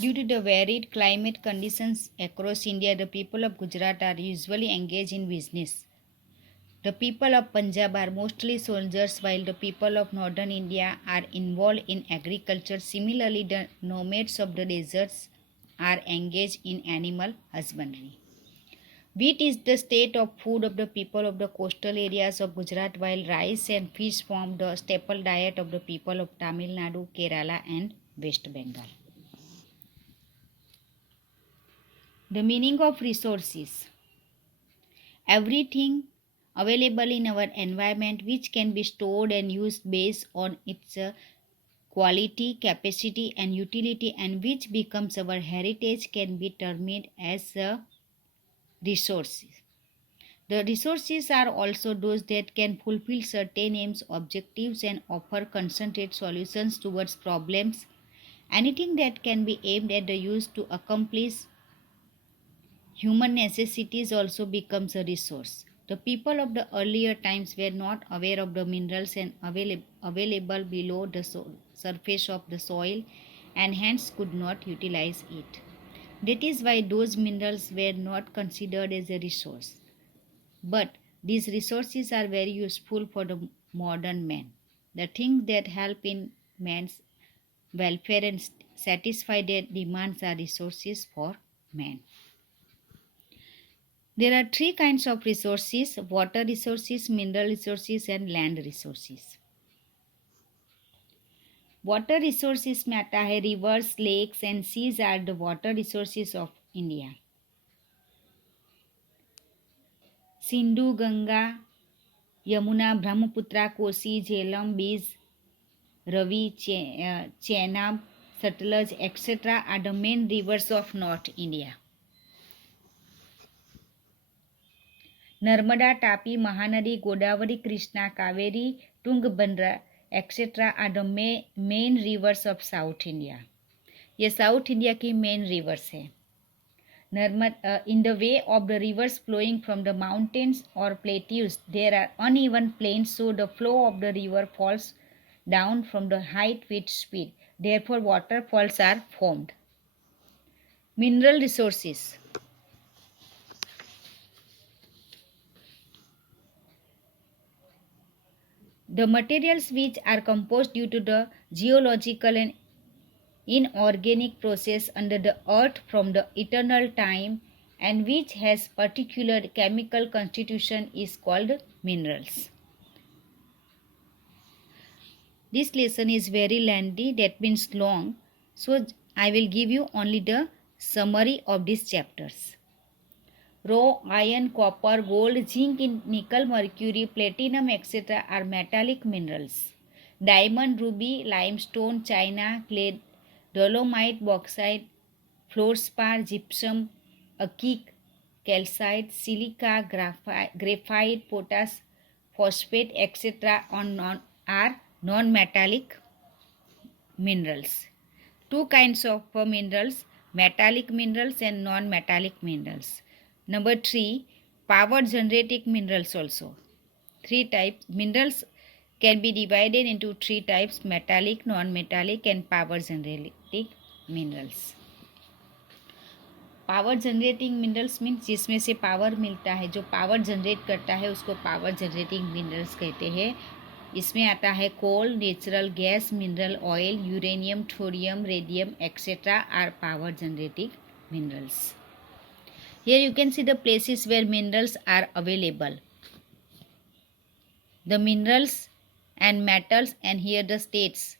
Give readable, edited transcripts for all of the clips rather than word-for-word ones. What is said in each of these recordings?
Due to the varied climate conditions across India, the people of Gujarat are usually engaged in business. The people of Punjab are mostly soldiers, while the people of northern India are involved in agriculture. Similarly, the nomads of the deserts are engaged in animal husbandry. Wheat is the state of food of the people of the coastal areas of Gujarat, while rice and fish form the staple diet of the people of Tamil Nadu, Kerala, and West Bengal. The meaning of resources. Everything available in our environment which can be stored and used based on its quality, capacity, and utility, and which becomes our heritage can be termed as resources. The resources are also those that can fulfill certain aims, objectives, and offer concentrate solutions towards problems. Anything that can be aimed at the use to accomplish human necessities also becomes a resource. The people of the earlier times were not aware of the minerals and available below the surface of the soil and hence could not utilize it. That is why those minerals were not considered as a resource. But these resources are very useful for the modern man. The things that help in man's welfare and satisfy their demands are resources for man. There are three kinds of resources: water resources, mineral resources, and land resources. Water resources में आता है rivers, lakes, and seas are the water resources of India. Sindhu, Ganga, Yamuna, Brahmaputra, Kosi, Jhelum, Beas, Ravi, Chenab, Satluj, etc. are the main rivers of North India. Narmada, Tapi, Mahanadi, Godavari, Krishna, Kaveri, Tungabhadra, etc. are the main rivers of South India. ये south India की main rivers है. In the way of the rivers flowing from the mountains or plateaus, there are uneven plains, so the flow of the river falls down from the height with speed. Therefore, waterfalls are formed. Mineral resources. The materials which are composed due to the geological and inorganic process under the earth from the eternal time and which has particular chemical constitution is called minerals. This lesson is very lengthy, that means long, so I will give you only the summary of these chapters. Raw iron, copper, gold, zinc, nickel, mercury, platinum, etc. are metallic minerals. Diamond, ruby, limestone, china, clay, dolomite, bauxite, fluorspar, gypsum, acic, calcite, silica, graphite, potash, phosphate, etc. are non-metallic minerals. Two kinds of minerals: metallic minerals and non-metallic minerals. Number 3, power generating minerals also. 3 types. Minerals can be divided into 3 types: metallic, non-metallic, and power generating minerals. Power generating minerals means जिसमें से power मिलता है, जो power generate करता है उसको power generating minerals कहते हैं. इसमें आता है coal, natural gas, mineral oil, uranium, thorium, radium, etcetera are power generating minerals. Here you can see the places where minerals are available. The minerals and metals, and here the states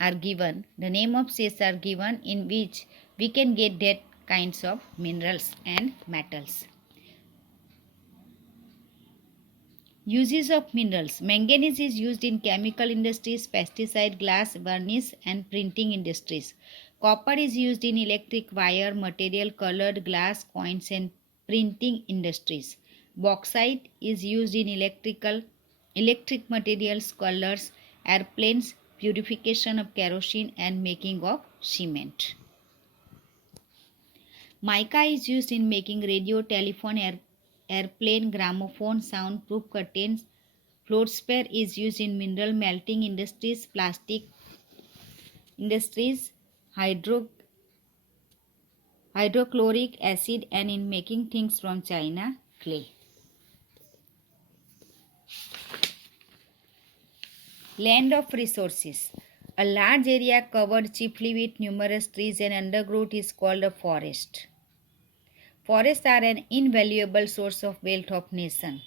are given. The name of states are given in which we can get that kinds of minerals and metals. Uses of minerals. Manganese is used in chemical industries, pesticide, glass, varnish, and printing industries. Copper is used in electric wire, material, colored glass, coins, and printing industries. Bauxite is used in electric materials, colors, airplanes, purification of kerosene, and making of cement. Mica is used in making radio, telephone, airplane, gramophone, soundproof curtains. Fluorspar is used in mineral melting industries, plastic industries, hydrochloric acid, and in making things from China, clay. Land of resources. A large area covered chiefly with numerous trees and undergrowth is called a forest. Forests are an invaluable source of wealth of nation.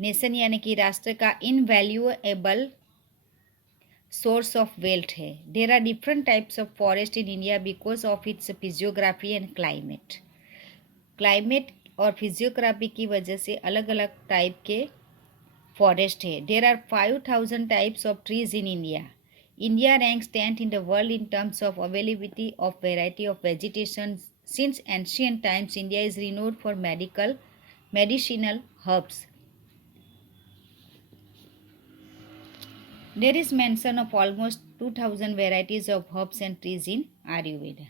Nation यानी कि राष्ट्र का invaluable source of wealth है. There are different types of forest in India because of its physiography and climate. Climate और physiography की वजह से अलग अलग टाइप के फॉरेस्ट है. There are 5,000 types of trees in India. India ranks 10th in the world in terms of availability of variety of vegetation. Since ancient times, India is renowned for medicinal herbs. There is mention of almost 2,000 varieties of herbs and trees in Ayurveda.